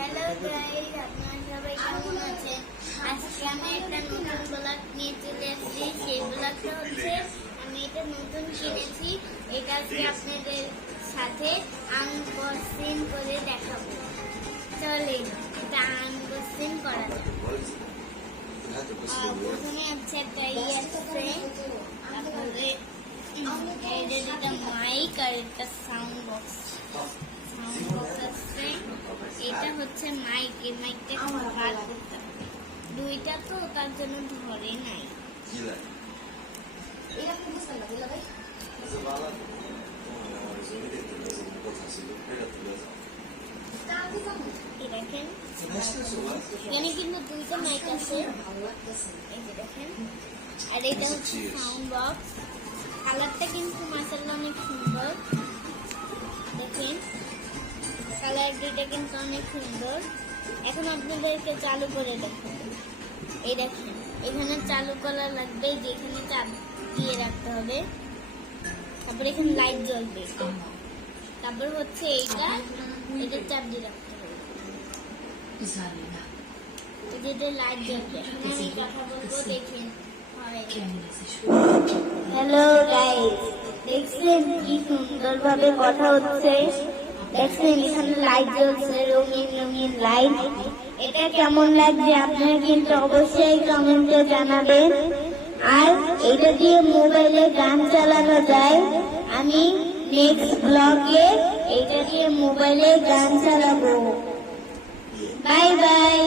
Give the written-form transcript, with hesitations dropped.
Hello guys, আপনারা সবাই কেমন আছেন? আজকে আমি একটা নতুন ব্লগ নিয়ে চলে এসেছি। সেই ব্লগটা হচ্ছে আমি এটা নতুন কিনেছি। এটা আজকে আপনাদের সাথে আনবক্সিং করে দেখাবো। চলেন এটা আনবক্সিং করা যাক। প্রথমে হচ্ছে একটা আছে, তারপরে এটা মাইক আর একটা সাউন্ড বক্স আছে। এটা হচ্ছে মাইক, এই মাইকটা বার করতে হবে। দুইটা তো তার জন্য ধরে নাই। দেখেন এখানে কিন্তু দুইটা মাইক আছে, এই যে দেখেন। আর এটা হচ্ছে সাউন্ড বক্স। কালারটা কিন্তু মাশাআল্লাহ অনেক সুন্দর। দেখেন কালার দুইটা কিন্তু অনেক সুন্দর। এখন আপনাদেরকে চালু করে দেখাবো। এই দেখেন এখানে চালু করা লাগবে, যেখানে চাপ দিয়ে রাখতে হবে। তারপরে এখানে লাইট জ্বলবে। তারপর হচ্ছে এটা চাপ দিয়ে রাখতে হবে, এটাতে লাইট জ্বলবে। এখন আমি কথা বলবো, দেখেন। হ্যালো গাইস, দেখছেন কি সুন্দর ভাবে কথা হচ্ছে? দেখছেন এখানে লাইট জ্বলছে, রঙিন রঙিন লাইট। এটা কেমন লাগছে আপনারা কিন্তু অবশ্যই কমেন্টে জানাবেন। আর এটা দিয়ে মোবাইলে গান চালানো যায়। আমি নেক্সট ব্লগে এটা দিয়ে মোবাইলে গান চালাবো। Bye bye.